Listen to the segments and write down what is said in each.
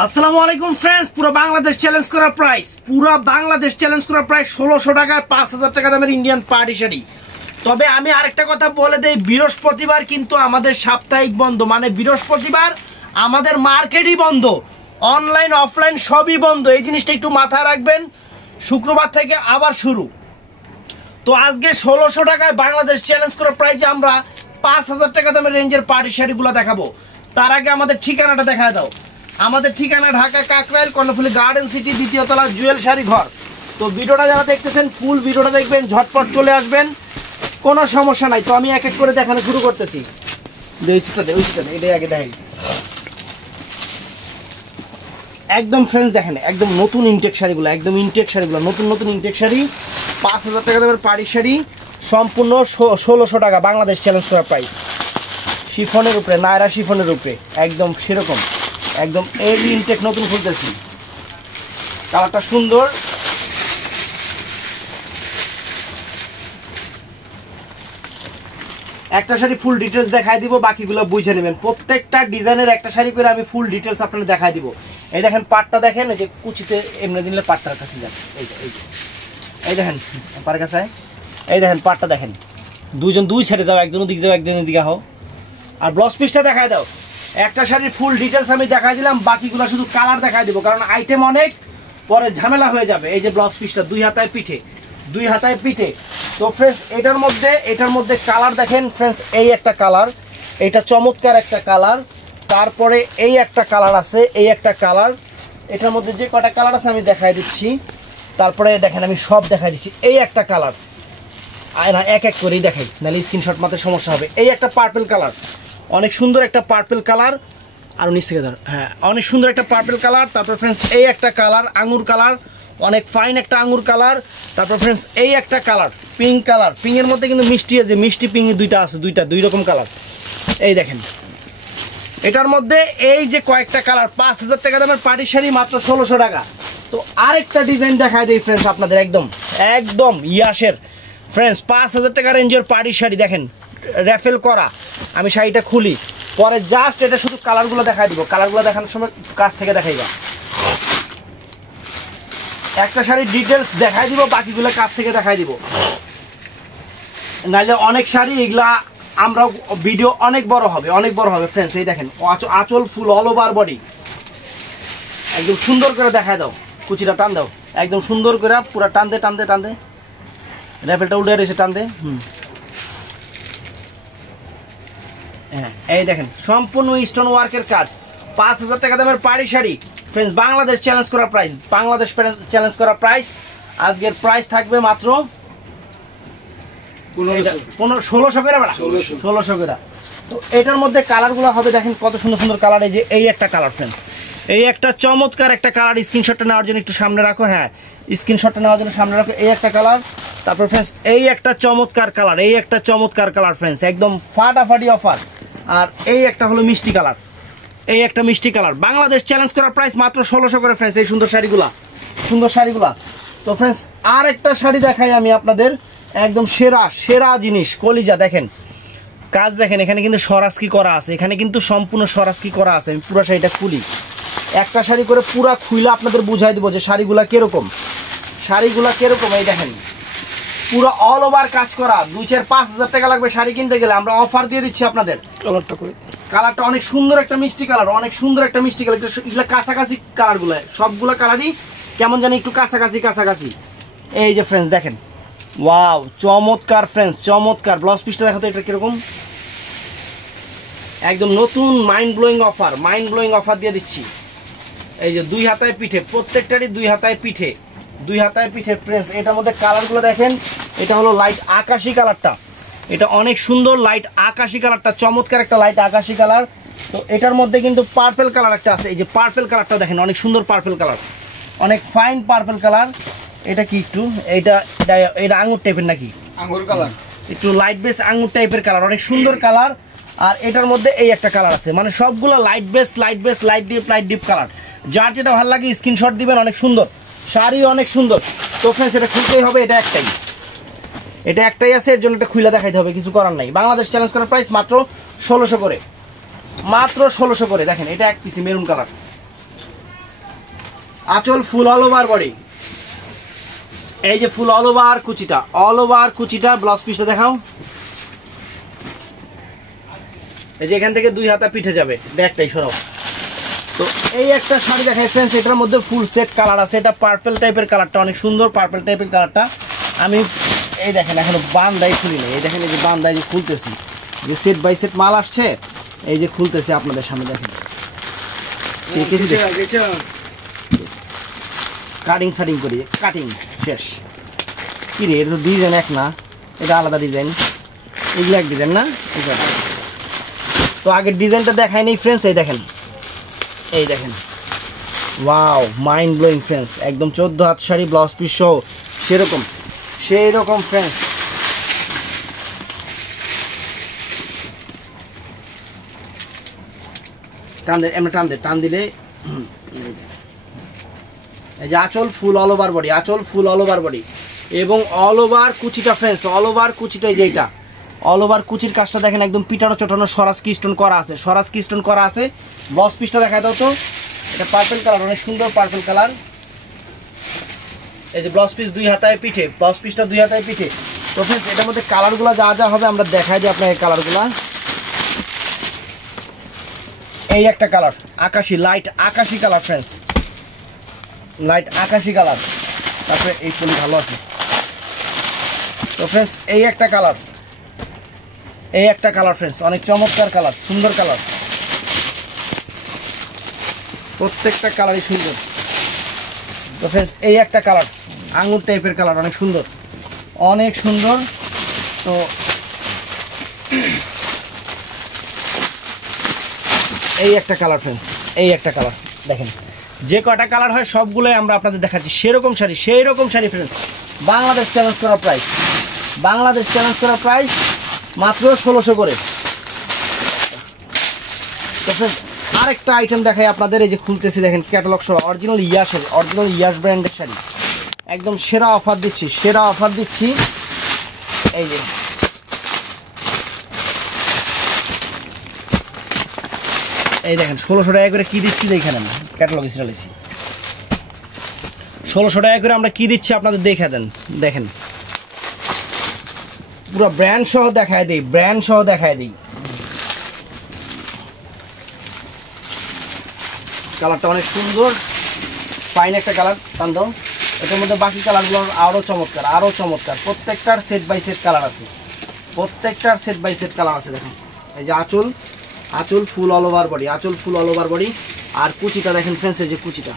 আসসালামু আলাইকুম फ्रेंड्स, পুরো বাংলাদেশ চ্যালেঞ্জ করা প্রাইস, পুরো বাংলাদেশ চ্যালেঞ্জ করা প্রাইস 1600 টাকায় 5000 টাকা দামের ইন্ডিয়ান পার্টি শাড়ি। তবে আমি আরেকটা কথা বলে দেই, বৃহস্পতিবার কিন্তু আমাদের সাপ্তাহিক বন্ধ, মানে বৃহস্পতিবার আমাদের মার্কেটই বন্ধ, অনলাইন অফলাইন সবই বন্ধ। এই জিনিসটা একটু মাথায় রাখবেন। শুক্রবার থেকে আবার শুরু। তো আজকে 1600 টাকায় বাংলাদেশ চ্যালেঞ্জ করা প্রাইসে আমরা 5000 টাকা দামের রেঞ্জের পার্টি শাড়িগুলো দেখাবো। তার আগে আমাদের ঠিকানাটা দেখায় দাও। আমাদের ঠিকানা ঢাকা কাকরাইল কর্ণফুলী গার্ডেন সিটি, দ্বিতীয় তলা, জুয়েল শাড়ি ঘর। তো ভিডিওটা যারা দেখতেছেন ফুল ভিডিওটা দেখবেন, ঝটপট চলে আসবেন, কোনো সমস্যা নাই। তো আমি এক এক করে দেখানো শুরু করতেছি। এটাই আগে দেখাই। একদম ফ্রেন্ডস দেখেন, একদম নতুন ইনটেক শাড়িগুলো, একদম ইনটেক শাড়িগুলো, নতুন নতুন ইনটেক শাড়ি, 5000 টাকা দামের পাড়ি শাড়ি, সম্পূর্ণ 1600 টাকা বাংলাদেশ চ্যালেঞ্জ করা প্রাইস। শিফনের উপরে, নায়রা শিফনের উপরে, একদম সেরকম, একদম এই ইনটেক নতুন খুলতেছি। কালারটা সুন্দর। একটা শাড়ি ফুল ডিটেলস দেখাই দিব, বাকিগুলো বুঝে নেবেন। প্রত্যেকটা ডিজাইনের একটা শাড়ি করে আমি ফুল ডিটেলস আপনাদের দেখাই দিব। এই দেখেন পাটটা দেখেন, এই যে কুচিতে এমনি দিলে পাটটার কাছে যান। এই দেখেন পার কাছে, এই দেখেন পাটটা দেখেন, দুইজন দুই সাইডে যাও, একজন দিকে যাও একজনের দিকে হও। আর ব্লাউজ পিসটা দেখাই দাও। একটা শাড়ির ফুল ডিটেলস আমি দেখাই দিলাম, বাকিগুলো শুধু কালার দেখাই দিব, কারণ আইটেম অনেক, পরে ঝামেলা হয়ে যাবে। এই যে ব্লাউজ পিসটা দুই হাতায় পিঠে, দুই হাতায় পিঠে। তো ফ্রেন্ডস এটার মধ্যে কালার দেখেন ফ্রেন্ডস, এই একটা কালার, এটা চমৎকার একটা কালার। তারপরে এই একটা কালার আছে, এই একটা কালার। এটার মধ্যে যে কটা কালার আছে আমি দেখাই দিচ্ছি। তারপরে দেখেন আমি সব দেখাই দিচ্ছি। এই একটা কালার, না এক এক করেই দেখাই, নাহলে স্ক্রিনশট মাত্র সমস্যা হবে। এই একটা পার্পল কালার, অনেক সুন্দর একটা পার্পল কালার। আর নিচ থেকে ধর, হ্যাঁ অনেক সুন্দর একটা পার্পল কালার। তারপর ফ্রেন্ডস এই একটা কালার, আঙুর কালার, অনেক ফাইন একটা আঙুর কালার। তারপর ফ্রেন্ডস এই একটা কালার, পিঙ্ক কালার। পিঙ্কের মধ্যে কিন্তু মিষ্টি আছে, মিষ্টি পিঙ্ক দুইটা আছে, দুই রকম কালার। এই দেখেন এটার মধ্যে এই যে কয়েকটা কালার, 5000 টাকা দামের পার্টি শাড়ি, মাত্র 1600 টাকা। তো আরেকটা ডিজাইন দেখায় দিই ফ্রেন্ডস আপনাদের, একদম একদম ইয়াসের ফ্রেন্ডস 5000 টাকা রেঞ্জের পার্টি শাড়ি। দেখেন র্যাফেল করা, আমি শাড়িটা খুলি, পরে জাস্ট এটা শুধু কালারগুলো দেখাই দিব। কালারগুলো দেখানোর সময় কাছ থেকে দেখাইবা। একটা শাড়ির ডিটেলস দেখাই দিব, বাকিগুলো কাছ থেকে দেখাই দিব, নাহলে অনেক শাড়ি এগুলা আমরা ভিডিও অনেক বড় হবে, অনেক বড় হবে ফ্রেন্ডস। এই দেখেন আঁচল ফুল অল ওভার বডি, একদম সুন্দর করে দেখাই দাও। কুচিটা টান দাও, একদম সুন্দর করে পুরো টান দে, টান দে, টান দে, র্যাফেলটা উল্টে এসে টান দে। হ্যাঁ এই দেখেন সম্পূর্ণ স্টোন ওয়ার্কের কাজ, 5000 টাকা দামের পাড়ি শাড়ি ফ্রেন্ডস। বাংলাদেশ চ্যালেঞ্জ করা প্রাইস, বাংলাদেশ চ্যালেঞ্জ করা প্রাইস। আজকের প্রাইস থাকবে মাত্র 1600 করে, 1600 করে। তো এটার মধ্যে কালারগুলো হবে দেখেন কত সুন্দর সুন্দর কালার। এই যে এই একটা কালার ফ্রেন্ডস, এই একটা চমৎকার একটা কালার। স্ক্রিনশটটা নেওয়ার জন্য একটু সামনে রাখো, হ্যাঁ স্ক্রিনশটটা নেওয়ার জন্য সামনে রাখো। এই একটা কালার। তারপর ফ্রেন্ডস এই একটা চমৎকার কালার, এই একটা চমৎকার কালার ফ্রেন্ডস, একদম ফাটাফাটি অফার। আর এই একটা হলো মিষ্টি কালার, এই একটা মিষ্টি কালার। বাংলাদেশ চ্যালেঞ্জ করার প্রাইস মাত্র 1600 করে ফ্রেন্ডস, এই সুন্দর শাড়িগুলা, সুন্দর শাড়িগুলা। তো ফ্রেন্ডস আর একটা শাড়ি দেখাই আমি আপনাদের, একদম সেরা সেরা জিনিস, কলিজা। দেখেন কাজ দেখেন, এখানে কিন্তু সরাসকি করা আছে, এখানে কিন্তু সম্পূর্ণ সরাসকি করা আছে। আমি পুরো শাড়িটা খুলি, একটা শাড়ি করে পুরা খুইলা আপনাদের বুঝাই দিব যে শাড়িগুলা কিরকম, শাড়িগুলা কিরকম। এই দেখেন পুরো অল ওভার কাজ করা, 2-4-5000 টাকা লাগবে শাড়ি কিনতে গেলে, আমরা অফার দিয়ে দিচ্ছি আপনাদের। কালারটা করে, কালারটা অনেক সুন্দর একটা মিষ্টি কালার, অনেক সুন্দর একটা মিষ্টি কালার। এগুলো কাছাকাছি কালারগুলো, সবগুলো কালারই কেমন জানি একটু কাছাকাছি কাছাকাছি। এই যে ফ্রেন্ডস দেখেন, ওয়াও চমৎকার ফ্রেন্ডস, চমৎকার। ব্লাউজ পিসটা দেখো তো এটা কিরকম, একদম নতুন mind blowing offer, mind blowing offer দিয়ে দিচ্ছি। এই যে দুই হাতায় পিঠে, প্রত্যেকটারই দুই হাতায় পিঠে, দুই হাতায় পিঠে ফ্রেন্ডস। এটার মধ্যে কালারগুলো দেখেন, এটা হলো লাইট আকাশি কালারটা, এটা অনেক সুন্দর লাইট আকাশি কালারটা, চমৎকার একটা লাইট আকাশি কালার। তো এটার মধ্যে কিন্তু পার্পল কালার একটা আছে, এই যে পার্পল কালারটা দেখেন, অনেক সুন্দর পার্পল কালার, অনেক ফাইন পার্পল কালার। এটা কি একটু এটা আঙুর টাইপের নাকি, আঙুর কালার, একটু লাইট বেস আঙুর টাইপের কালার, অনেক সুন্দর কালার। আর এটার মধ্যে এই একটা কালার আছে, মানে সবগুলো light base light base light deep colour. যার যেটা ভালো লাগে স্ক্রিনশট দিবেন, অনেক সুন্দর শাড়ি, অনেক সুন্দর। তো ফ্রেন্ডস এটা খুলতেই হবে, এটা একটাই, এটা একটাই আছে, এর জন্য এটা খুলে দেখাইতে হবে, কিছু করার নাই। বাংলাদেশ চ্যালেঞ্জ করার প্রাইস মাত্র 1600 করে, মাত্র 1600 করে। দেখেন এটা এক পিসি মেরুন কালার, আঁচল ফুল অল ওভার বডি, এই যে ফুল অল ওভার কুচিটা, অল ওভার কুচিটা। ব্লাউজ পিসটা দেখাও, এই যে এখান থেকে 2 হাতা পিঠে যাবে, ব্যাগটাই সরাও। তো এই একটা শাড়ি দেখাই ফ্রেন্ডস, এটার মধ্যে ফুল সেট কালার আছে। এটা পার্পল টাইপের কালারটা অনেক সুন্দর, পার্পল টাইপের কালারটা। আমি এই দেখেন এখনো বান্দাই খুলি না, এই দেখেন এই যে বান্দাই যে খুলতেছি, যে সেট বাই সেট মাল আসছে, এই যে খুলতেছি আপনাদের সামনে দেখেন। কাটিং সাটিং করি, কাটিং শেষ। কি রে, এটা তো ডিজাইন এক না, এটা আলাদা ডিজাইন, এগুলো এক ডিজাইন না। তো আগের ডিজাইনটা দেখাই নেই ফ্রেন্ডস, এই দেখেন, এই দেখেন, ওয়াও মাইন্ড ব্লোয়িং ফ্রেন্ডস, একদম 14 হাত শাড়ি ব্লাউজ পিস সহ সেরকম সেই রকম ফ্রেন্ডস। টান দে, এমনি টান দে, টান দিলে এই যে আঁচল ফুল অল ওভার বডি, আঁচল ফুল অল ওভার বডি এবং অল ওভার কুচিটা ফ্রেন্ডস, অল ওভার কুচিটাই যেটা অল ওভার কুচির কাজটা দেখেন, একদম পিটানো চটানো সরাস কি স্টোন করা আছে, সরাস কি স্টোন করা আছে। ব্লাউজ পিসটা দেখায় দাও তো, এটা পার্পল কালার, অনেক সুন্দর পার্পল কালার। এই যে ব্লাউজ পিস 2 হাতায় পিঠে, ব্লাউজ পিসটা 2 হাতায় পিঠে। তো ফ্রেন্ডস এটার মধ্যে কালারগুলো যা যা হবে আমরা দেখাই দিই আপনার এই কালারগুলা। এই একটা কালার আকাশি, লাইট আকাশি কালার ফ্রেন্ডস, লাইট আকাশি কালার। তারপরে এই ফুল ভালো আছে। তো ফ্রেন্ডস এই একটা কালার, এই একটা কালার ফ্রেন্ডস, অনেক চমৎকার কালার, সুন্দর কালার, প্রত্যেকটা কালারই সুন্দর। তো ফ্রেন্ডস এই একটা কালার, আঙুর টাইপের কালার, অনেক সুন্দর, অনেক সুন্দর। তো এই একটা কালার ফ্রেন্ডস, এই একটা কালার দেখেন, যে কটা কালার হয় সবগুলোই আমরা আপনাদের দেখাচ্ছি। সেরকম শাড়ি, সেই রকম শাড়ি ফ্রেন্ডস, বাংলাদেশ চ্যালেঞ্জ করা প্রাইস, বাংলাদেশ চ্যালেঞ্জ করা প্রাইস মাত্র 1600 করে। তো ফ্রেন্ডস আরেকটা আইটেম দেখাই আপনাদের, এই যে খুলতেছি দেখেন, ক্যাটালগ সহ অরিজিনাল ইয়াসের, অরিজিনাল ইয়াস ব্র্যান্ডের শাড়ি, একদম সেরা অফার দিচ্ছি, সেরা অফার দিচ্ছি। এই যে এই দেখেন 1600 টাকা করে কি দিচ্ছি, দেখেন আমি ক্যাটালগ চালিয়েছি 1600 টাকা করে আমরা কি দিচ্ছি আপনাদের দেখে দেন, দেখেন পুরো ব্র্যান্ড সহ দেখায় দিই, ব্র্যান্ড সহ দেখায় দিই। কালারটা অনেক সুন্দর, ফাইন একটা কালার, টান দাও। এটার মধ্যে বাকি কালারগুলো আরও চমৎকার, আরও চমৎকার, প্রত্যেকটার সেট বাই সেট কালার আছে, প্রত্যেকটার সেট বাই সেট কালার আছে। দেখুন এই যে আঁচল, আঁচল ফুল অল ওভার বডি, আঁচল ফুল অল ওভার বডি। আর কুচিটা দেখেন ফ্রেন্ডস, এই যে কুচিটা,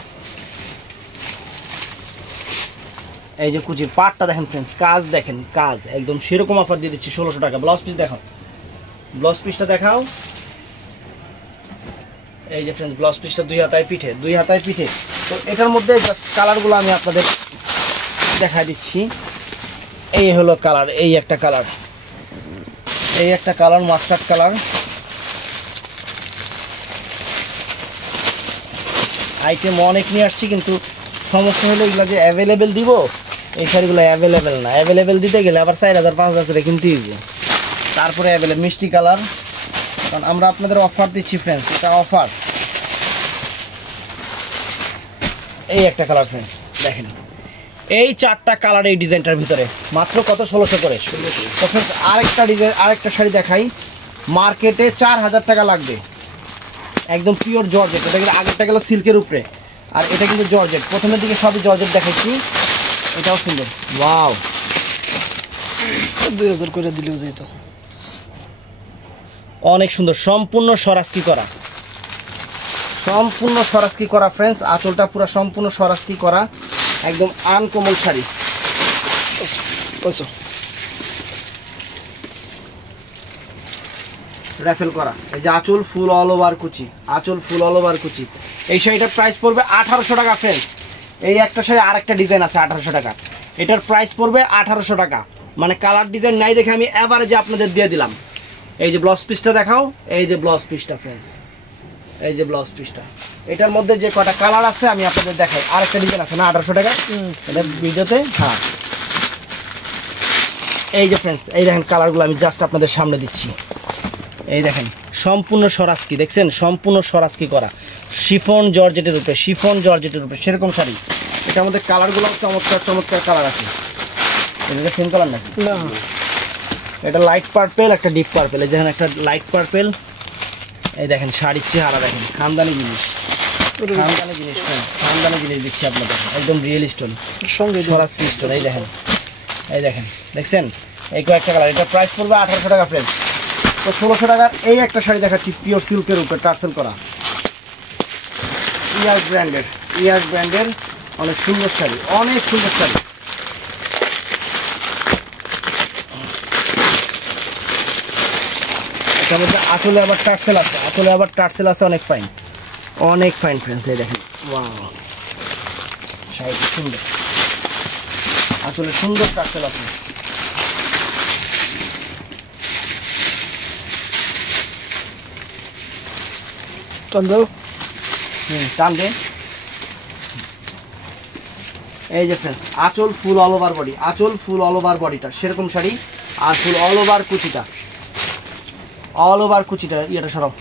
এই যে কুচির পাটটা দেখেন ফ্রেন্ডস, কাজ দেখেন, কাজ একদম সেরকম অফার দিয়ে দিচ্ছি 1600 টাকা। ব্লাউজ পিস দেখাও, ব্লাউজ পিসটা দেখাও। এই যে ফ্রেন্ডস ব্লাউজ পিসটা 2 হাতায় পিঠে, 2 হাতায় পিঠে। তো এটার মধ্যে জাস্ট কালারগুলো আমি আপনাদের দেখাই দিচ্ছি। এই হলো কালার, এই একটা কালার, এই একটা কালার মাস্টার্ড কালার। আইটেম অনেক নিয়ে আসছি, কিন্তু সমস্যা হলো এগুলো যে অ্যাভেলেবেল দিব, এই শাড়িগুলো অ্যাভেলেবেল না, অ্যাভেলেবেল দিতে গেলে আবার 4000-5000 করে কিনতে হবে, তারপরে অ্যাভেলেবেল। মিষ্টি কালার, কারণ আমরা আপনাদের অফার দিচ্ছি ফ্রেন্ডস, এটা অফার। এই একটা কালার ফ্রেন্ডস দেখেন, এই 4টা কালার এই ডিজাইনটার ভিতরে মাত্র কত, 1600 করে। তো ফ্রেন্ডস আরেকটা ডিজাইন, আরেকটা শাড়ি দেখাই, মার্কেটে 4000 টাকা লাগবে, একদম পিওর জর্জেট। এটা কিন্তু আগেরটা গেল সিল্কের উপরে, আর এটা কিন্তু জর্জেট। প্রথমের দিকে সবই জর্জেট দেখাচ্ছি, এটাও সুন্দর, ওয়াও 2000 করে দিলেও যেত, অনেক সুন্দর, সম্পূর্ণ সরাসকি করা, সম্পূর্ণ সরাসকি করা ফ্রেন্ডস। আঁচলটা পুরো সম্পূর্ণ সরাসকি করা, একদম আনকমল শাড়ি। র্যাফেল করা, এই যে আঁচল ফুল অল ওভার কুচি, আঁচল ফুল অল ওভার কুচি। এই শাড়িটার প্রাইস পড়বে 1800 টাকা ফ্রেন্ডস। এই একটা শাড়ি আরেকটা ডিজাইন আছে 1800 টাকা, এটার প্রাইস পড়বে 1800 টাকা। মানে কালার ডিজাইন নাই দেখে আমি এভারেজে আপনাদের দিয়ে দিলাম। এই যে ব্লাউজ পিসটা দেখাও, এই যে ব্লাউজ পিসটা ফ্রেন্ডস, এই যে ব্লাউজ পিসটা। এটার মধ্যে যে কটা কালার আছে আমি আপনাদের দেখাই। আরেকটা ডিজাইন আছে না 1800 টাকা, এটা ভিডিওতে। হ্যাঁ এই যে ফ্রেন্ডস, এই দেখেন কালারগুলো আমি জাস্ট আপনাদের সামনে দিচ্ছি। এই দেখেন সম্পূর্ণ সরাসকি, দেখছেন সম্পূর্ণ সরাসকি করা, শিফন জর্জেটের উপরে, শিফন জর্জেটের উপরে সেরকম শাড়ি। এটার মধ্যে কালারগুলো চমৎকার চমৎকার কালার আছে। এটা সেম কালার নাকি? না, এটা লাইট পার্পেল, একটা ডিপ পার্পেল। এই দেখেন একটা লাইট পার্পেল, এই দেখেন শাড়ির চেহারা দেখেন, খানদানি জিনিস, খানদানি জিনিস ফ্রেন্ডস, খানদানি জিনিস দিচ্ছি আপনাদের, একদম রিয়েল স্টোন সঙ্গে সরাসরি স্টোন। এই দেখেন, এই দেখেন, দেখছেন এই কয়েকটা কালার। এটা প্রাইস পড়বে 1800 টাকা ফ্রেন্ডস। তো 1600 টাকার এই একটা শাড়ি দেখাচ্ছি পিওর সিল্কের উপরে টার্সেল করা, ইয়াস ব্র্যান্ডের, ইয়াস ব্র্যান্ডের অনেক সুন্দর শাড়ি, অনেক সুন্দর শাড়ি। এটার মধ্যে আঁচলে আবার টার্সেল আছে, আঁচলে আবার টার্সেল আছে, অনেক ফাইন, অনেক ফাইন ফ্রেন্ডস। এই দেখেন, ওয়াও শাড়িটা সুন্দর, আঁচলে সুন্দর টার্সেল আছে। টান দে। এই যে ফ্রেন্ডস আঁচল ফুল অল ওভার বডি, আঁচল ফুল অল ওভার বডিটা সেরকম শাড়ি, আর ফুল অল ওভার কুচিটা, অল ওভার কুচিটা ইয়েটা সরাও।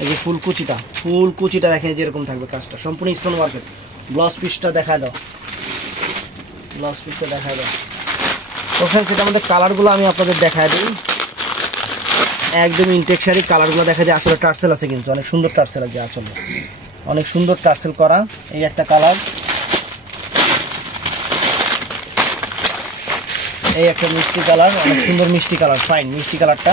এই যে ফুল কুচিটা, ফুল কুচিটা দেখেন যেরকম থাকবে কাজটা, সম্পূর্ণ স্টোন ওয়ার্কের। ব্লাউজ পিসটা দেখায় দাও, ব্লাউজ পিসটা দেখায় দাও। তো ফ্রেন্ডস এটার মধ্যে কালারগুলো আমি আপনাদের দেখায় দিই, একদম ইনটেক শাড়ি। কালারগুলো দেখা যায়, আসলে টার্সেল আছে কিন্তু অনেক সুন্দর টার্সেল আছে, আসলে অনেক সুন্দর টার্সেল করা। এই একটা কালার, এই একটা মিষ্টি কালার, অনেক সুন্দর মিষ্টি কালার, ফাইন মিষ্টি কালারটা।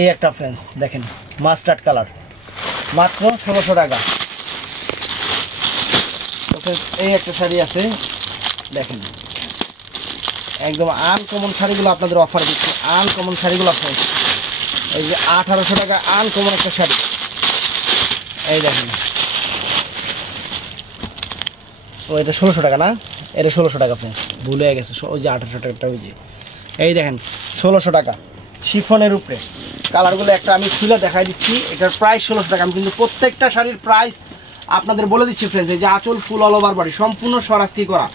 এই একটা ফ্রেন্ডস দেখেন মাস্টার্ড কালার, মাত্র 1600 টাকা। এই একটা শাড়ি আছে দেখেন, একদম আনকমন শাড়িগুলো আপনাদের অফার দিচ্ছি, আনকমন শাড়িগুলো আপনার। এই যে 1800 টাকা আনকমন একটা শাড়ি, এই দেখেন। ও এটা 1600 টাকা না, এটা 1600 টাকা ফ্রেন্ডস, ভুলে গেছে, ওই যে 1800 টাকাটা, ওই যে এই দেখেন 1600 টাকা শিফনের উপরে। কালারগুলো একটা আমি খুলে দেখাই দিচ্ছি, এটার প্রাইস 1600 টাকা। আমি কিন্তু প্রত্যেকটা শাড়ির প্রাইস আপনাদের বলে দিচ্ছি ফ্রেন্ডস। এই যে আঁচল ফুল অল ওভার বডি, সম্পূর্ণ সরাসরি করা,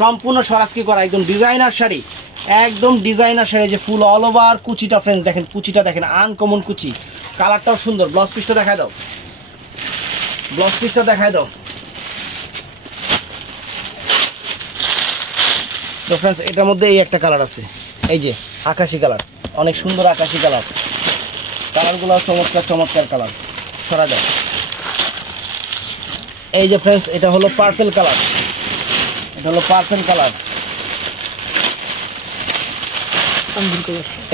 সম্পূর্ণ সরাসরি করা, একদম ডিজাইনার শাড়ি, একদম ডিজাইনার শাড়ি। যে ফুল অল ওভার কুচিটা ফ্রেন্ডস দেখেন, কুচিটা দেখেন আনকমন কুচি, কালারটাও সুন্দর। ব্লাউজ পিসটা দেখায় দাও, ব্লাউজ পিসটা দেখায় দাও। তো ফ্রেন্ডস এটার মধ্যে এই একটা কালার আছে, এই যে আকাশি কালার, অনেক সুন্দর আকাশি কালার। কালারগুলো চমৎকার চমৎকার কালার, সরা যায়। এই যে ফ্রেন্ডস এটা হলো পার্পল কালার, এটা হলো পার্পল কালার,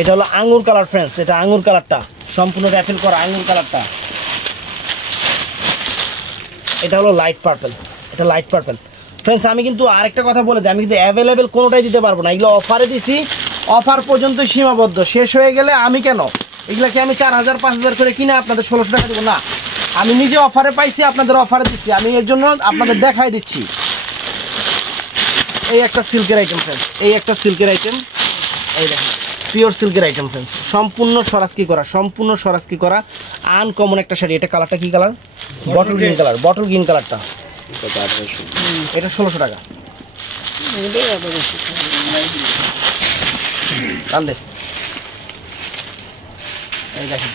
এটা হলো আঙ্গুর কালার ফ্রেন্ডস। এটা আঙ্গুর কালারটা সম্পূর্ণ র্যাফেল করা আঙ্গুর কালারটা। এটা হলো লাইট পার্পল, এটা লাইট পার্পল ফ্রেন্ডস। আমি কিন্তু আরেকটা কথা বলে দিই, আমি কিন্তু অ্যাভেলেবেল কোনোটাই দিতে পারবো না, এগুলো অফারে দিছি, অফার পর্যন্ত সীমাবদ্ধ, শেষ হয়ে গেলে আমি কেন এগুলাকে আমি 4000 5000 করে কিনে আপনাদের 1600 টাকা দেবো না। আমি নিজে অফারে পাইছি, আপনাদের অফারে দিচ্ছি, আমি এর জন্য আপনাদের দেখাই দিচ্ছি। এই একটা সিল্কের আইটেম ফ্রেন্ডস, এই একটা সিল্কের আইটেম, এই দেখেন পিওর সিল্কের আইটেম ফ্রেন্ডস, সম্পূর্ণ সরাসরি করা, সম্পূর্ণ সরাসরি করা আনকমন একটা শাড়ি। এটা কালারটা কি colour? Bottle green colour, bottle green কালারটা। এটা 1600 টাকা। কান্দে এই দেখেন,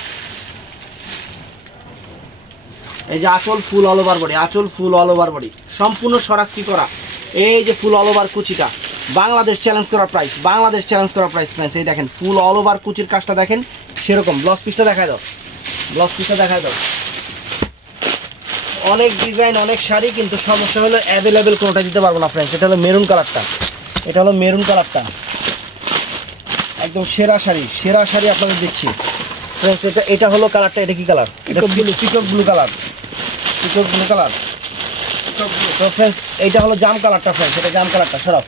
এই যে আঁচল ফুল অল ওভার বডি, আঁচল ফুল অল ওভার বডি, সম্পূর্ণ সরাসরি করা। এই যে ফুল অল ওভার কুচিটা, বাংলাদেশ চ্যালেঞ্জ করা প্রাইস, বাংলাদেশ চ্যালেঞ্জ করা প্রাইস ফ্রেন্ডস। এই দেখেন ফুল অল ওভার কুচির কাজটা দেখেন সেরকম। ব্লাউজ পিসটা দেখায় দাও, ব্লাউজ পিসটা দেখায় দাও। অনেক ডিজাইন, অনেক শাড়ি, কিন্তু সমস্যা হলো অ্যাভেলেবেল কোনোটা দিতে পারবো না ফ্রেন্ডস। এটা হলো মেরুন কালারটা, এটা হলো মেরুন কালারটা, একদম সেরা শাড়ি, সেরা শাড়ি আপনাদের দিচ্ছি ফ্রেন্ডস। এটা হলো কালারটা, এটা কি কালার? এটা blue, peacock blue colour, peacock blue colour. তো ফ্রেন্ডস এইটা হলো জাম কালারটা ফ্রেন্ডস, এটা জাম কালারটা সরাও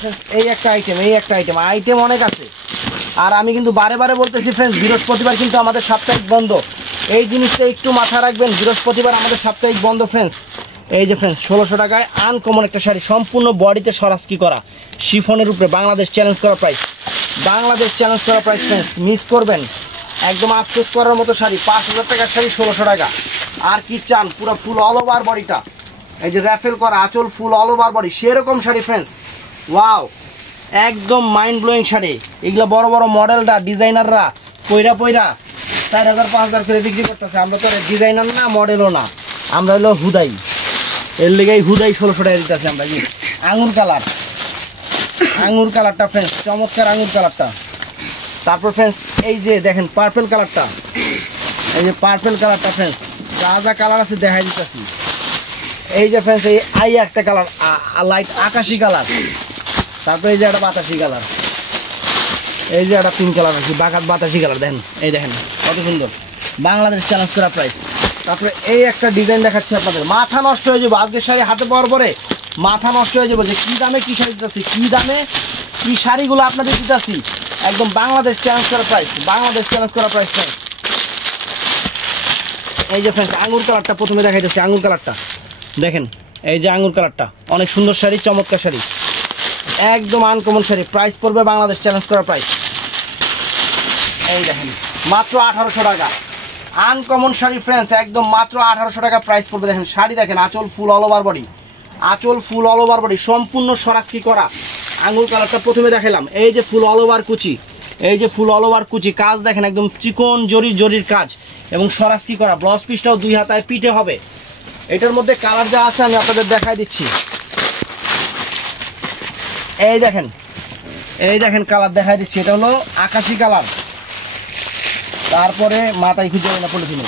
ফ্রেন্ডস। এই একটা আইটেম, এই একটা আইটেম, আইটেম অনেক আছে। আর আমি কিন্তু বারে বারে বলতেছি ফ্রেন্ডস, বৃহস্পতিবার কিন্তু আমাদের সাপ্তাহিক বন্ধ, এই জিনিসটা একটু মাথায় রাখবেন, বৃহস্পতিবার আমাদের সাপ্তাহিক বন্ধ ফ্রেন্ডস। এই যে ফ্রেন্ডস 1600 টাকায় আনকমন একটা শাড়ি, সম্পূর্ণ বডিতে সরাসরি করা, শিফনের উপরে, বাংলাদেশ চ্যালেঞ্জ করা প্রাইস, বাংলাদেশ চ্যালেঞ্জ করা প্রাইস ফ্রেন্ডস। মিস করবেন, একদম আফসোস করার মতো শাড়ি, 5000 টাকার শাড়ি 1600 টাকা। আর কি চান? পুরো ফুল অল ওভার বডিটা, এই যে র্যাফেল করা আঁচল ফুল অল ওভার বডি, সেরকম শাড়ি ফ্রেন্ডস। ওয়াও, একদম মাইন্ড ব্লোয়িং শাড়ি। এগুলো বড় বড় মডেলরা ডিজাইনাররা পয়রা 4000 5000 করে বিক্রি করতেছে। আমরা তো ডিজাইনার না, মডেলও না, আমরা হলো হুদাই। এর লেগেই হুদাই 1600 টাকা দিতেছি আমরা। কি আঙুর কালার, আঙুর কালারটা ফ্রেন্ডস, চমৎকার আঙুর কালারটা। তারপর ফ্রেন্ডস এই যে দেখেন পার্পল কালারটা, এই যে পার্পল কালারটা ফ্রেন্ডস, যা যা কালার আছে দেখাই দিতেছি। এই যে ফ্রেন্ডস এই একটা কালার লাইট আকাশি কালার, তারপরে এই যে একটা বাতাসি কালার, এই যে একটা পিঙ্ক কালার আছে বাতাসি কালার। দেখেন এই দেখেন কত সুন্দর, বাংলাদেশ চ্যালেঞ্জ করা প্রাইস। তারপরে এই একটা ডিজাইন দেখাচ্ছি আপনাদের, মাথা নষ্ট হয়ে যাবে আজকের শাড়ি হাতে পাওয়ার পরে, মাথা নষ্ট হয়ে যাবে যে কী দামে কী শাড়ি দিতেছি, কী দামে কী শাড়িগুলো আপনাদের দিতেছি। একদম বাংলাদেশ চ্যালেঞ্জ করা প্রাইস, বাংলাদেশ চ্যালেঞ্জ করা প্রাইস ফ্রেন্ডস। এই যে ফ্রেন্ডস আঙুর কালারটা প্রথমে দেখাইতেছি, আঙুর কালারটা দেখেন, এই যে আঙুর কালারটা অনেক সুন্দর শাড়ি, চমৎকার শাড়ি, একদম আনকমন শাড়ি। প্রাইস পড়বে বাংলাদেশ চ্যালেঞ্জ করা প্রাইস। এই দেখেন মাত্র 1800 টাকা, আনকমন শাড়ি ফ্রেন্ডস, একদম মাত্র 1800 টাকা প্রাইস পড়বে। দেখেন শাড়ি দেখেন, আঁচল ফুল অল ওভার বডি, আঁচল ফুল অল ওভার বডি, সম্পূর্ণ সরাসরি করা। আঙুর কালারটা প্রথমে দেখালাম, এই যে ফুল অল ওভার কুচি, এই যে ফুল অল ওভার কুচি, কাজ দেখেন একদম চিকন জরির কাজ এবং সরাসরি করা। ব্লাউজ পিসটাও 2 হাতায় পিঠে হবে। এটার মধ্যে কালার যা আছে আমি আপনাদের দেখাই দিচ্ছি। এই দেখেন, এই দেখেন কালার দেখাই দিচ্ছি, এটা হলো আকাশি কালার। তারপরে মাথায় খুঁজে না পলিথিনে।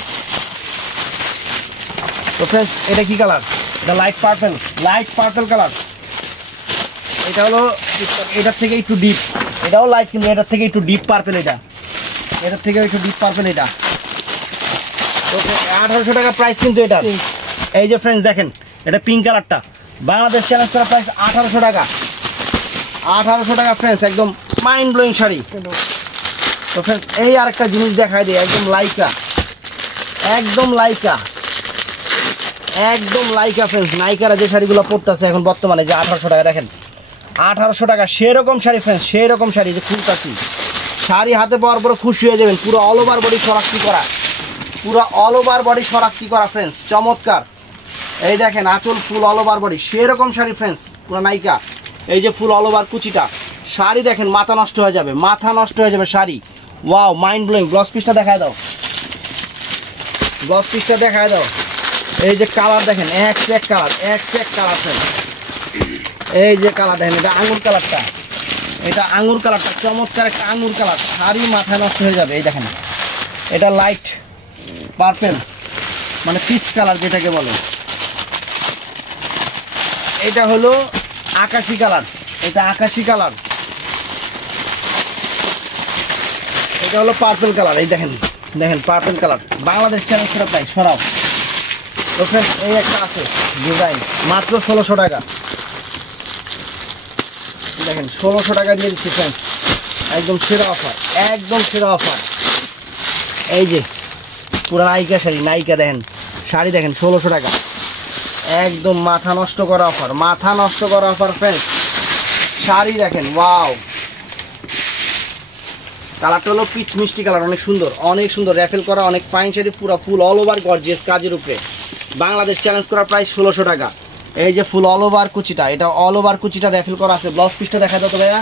তো ফ্রেন্ডস এটা কি কালার? এটা লাইট পার্পল কালার। এটা হলো এটার থেকে একটু ডিপ, এটাও লাইট কিন্তু এটার থেকে একটু ডিপ পার্পল, এটার থেকে একটু ডিপ পার্পল এটা। তো 1800 টাকা প্রাইস কিন্তু এটা। এই যে ফ্রেন্ডস দেখেন এটা পিঙ্ক কালারটা, বাংলাদেশ চ্যালেঞ্জ করা প্রাইস 1800 টাকা, 1800 টাকা ফ্রেন্ডস, একদম মাইন্ড ব্লোয়িং শাড়ি। তো ফ্রেন্ডস এই আরেকটা জিনিস দেখাই দিই, একদম লাইকা, একদম লাইকা, একদম লাইকা ফ্রেন্ডস। নাইকারা যে শাড়িগুলো পরতেছে এখন বর্তমানে যে 1800 টাকা, দেখেন 1800 টাকা সেরকম শাড়ি ফ্রেন্ডস, সেরকম শাড়ি যে খুলতাছি। শাড়ি হাতে পাওয়ার পরে খুশি হয়ে যাবেন। পুরো অল ওভার বডি সরাসরি করা, পুরো অল ওভার বডি সরাসরি করা ফ্রেন্ডস, চমৎকার। এই দেখেন আঁচল ফুল অল ওভার বডি, সেরকম শাড়ি ফ্রেন্ডস, পুরো নাইকা। এই যে ফুল অল ওভার কুচিটা, শাড়ি দেখেন মাথা নষ্ট হয়ে যাবে, মাথা নষ্ট হয়ে যাবে sari. Wow mind blowing. Blouse পিসটা দেখায় দাও, ব্লাউজ পিসটা দেখায় দাও। এই যে কালার দেখেন, এক কালার, এক কালার ফ্রেন্ডস। এই যে কালার দেখেন, এটা আঙুর কালারটা, এটা আঙুর কালারটা, চমৎকার একটা আঙুর কালার, শাড়ি মাথা নষ্ট হয়ে যাবে। এই দেখেন এটা লাইট পার্পল মানে পিচ কালার যেটাকে বলে। এটা হলো আকাশি কালার, এটা আকাশি কালার, এটা হলো পার্পল কালার। এই দেখেন, দেখেন পার্পল কালার, বাংলাদেশ চ্যালেঞ্জ করা প্রাইস। সরাও তো ফ্রেন্ডস এই একটা আছে ডিজাইন, মাত্র 1600 টাকা। দেখেন 1600 টাকা দিয়ে দিচ্ছি ফ্রেন্ডস, একদম সেরা অফার, একদম সেরা অফার। এই যে পুরো নাইকা শাড়ি, নাইকা দেখেন শাড়ি দেখেন 1600 টাকা, একদম মাথা নষ্ট করা অফার, মাথা নষ্ট করা অফার ফ্রেন্ডস। শাড়ি দেখেন ওয়াও, কালারটা হলো পিচ মিষ্টি কালার, অনেক সুন্দর, অনেক সুন্দর, র্যাফেল করা, অনেক ফাইন শাড়ি, পুরো ফুল অল ওভার গর্জিয়াস কাজের উপরে। বাংলাদেশ চ্যালেঞ্জ করা প্রাইস 1600 টাকা। এই যে ফুল অল ওভার কুচিটা, এটা অল ওভার কুচিটা র্যাফেল করা আছে। ব্লাউজ পিসটা দেখা দাও তো ভাইয়া,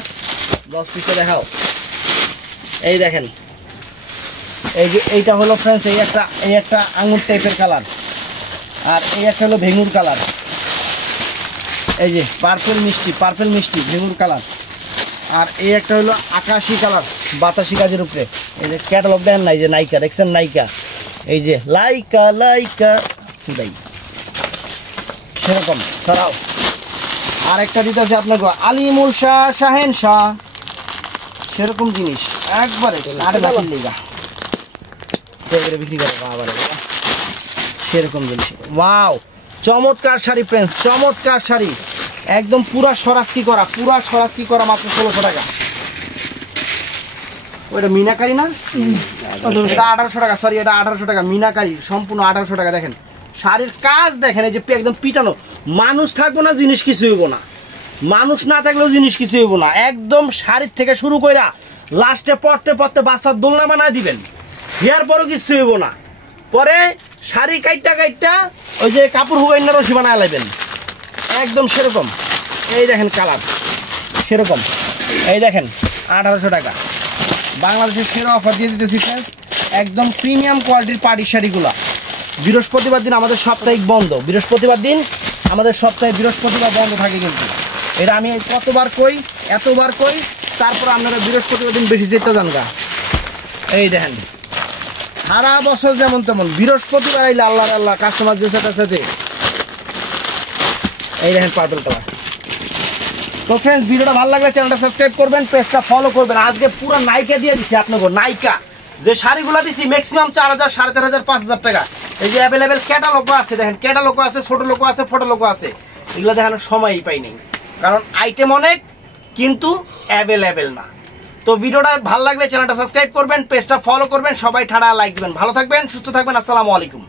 ব্লাউজ পিসটা দেখাও। এই দেখেন, এই যে এইটা হলো ফ্রেন্ডস এই একটা আঙুর টাইপের কালার, আর এই একটা হলো ভেঙুর কালার। এই যে পার্পল মিষ্টি ভেঙুর কালার, আর এই একটা হলো আকাশি কালার বাতাসি কাজের উপরে। এই যে ক্যাটালগ দেখেন না, এই যে নাইকা দেখছেন, নাইকা, এই যে লাইকা দেই সেরকম। সরাও আরেকটা দিতেছে আপনাকে আলিমুল শাহ শাহেন শাহ, সেরকম জিনিস একবারে বিক্রি করে আবার সেরকম জিনিস। ওয়াও চমৎকার শাড়ি ফ্রেন্ডস, চমৎকার শাড়ি, একদম পুরা সরাসরি করা, পুরা সরাসরি করা, মাত্র 1600 টাকা। ওইটা মিনাকারি না, এটা 1800 টাকা, সরি এটা 1800 টাকা মিনাকারি, সম্পূর্ণ 1800 টাকা। দেখেন শাড়ির কাজ দেখেন, এই যে একদম পিটানো, মানুষ থাকবো না জিনিস কিছু হইব না, মানুষ না থাকলেও জিনিস কিছু হইব না। একদম শাড়ির থেকে শুরু কইরা লাস্টে পড়তে বাচ্চার দোলনা বানায় দিবেন, হেয়ার পরও কিছু হইব না। পরে শাড়ি কাইটটা ওই যে কাপড় হুগাইনা রশি বানায় লাইবেন, একদম সেরকম। এই দেখেন কালার সেরকম, এই দেখেন 1800 টাকা বাংলাদেশের সেরা অফার দিয়ে দিতেছি ফ্রেন্ডস একদম প্রিমিয়াম কোয়ালিটির পার্টি শাড়িগুলা বৃহস্পতিবার দিন আমাদের সাপ্তাহিক বন্ধ বৃহস্পতিবার দিন আমাদের সপ্তাহে বৃহস্পতিবার বন্ধ থাকে কিন্তু এটা আমি কতবার কই এতবার কই তারপর আপনারা বৃহস্পতিবার দিন বেশি চেষ্টা জানগা এই দেখেন সারা বছর যেমন তেমন বৃহস্পতিবার আইলে আল্লাহ কাস্টমার যে সাথে এই দেখেন পার্পল কালার তো ফ্রেন্ডস ভিডিওটা ভালো লাগলে চ্যানেলটা সাবস্ক্রাইব করবেন পেজটা ফলো করবেন আজকে পুরো নাইকা দিয়ে দিছি আপনাকে নাইকা যে শাড়িগুলো দিছি ম্যাক্সিমাম 4000 4500 5000 টাকা এই যে অ্যাভেলেবেল ক্যাটালগও আছে দেখেন ক্যাটালগও আছে ছোট লোকও আছে ফটো লোকও আছে এগুলো দেখানোর সময়ই পাই নাই কারণ আইটেম অনেক কিন্তু অ্যাভেলেবেল না তো ভিডিওটা ভালো লাগলে চ্যানেলটা সাবস্ক্রাইব করবেন পেজটা ফলো করবেন সবাই ঠাড়া লাইক দিবেন ভালো থাকবেন সুস্থ থাকবেন আসসালামু আলাইকুম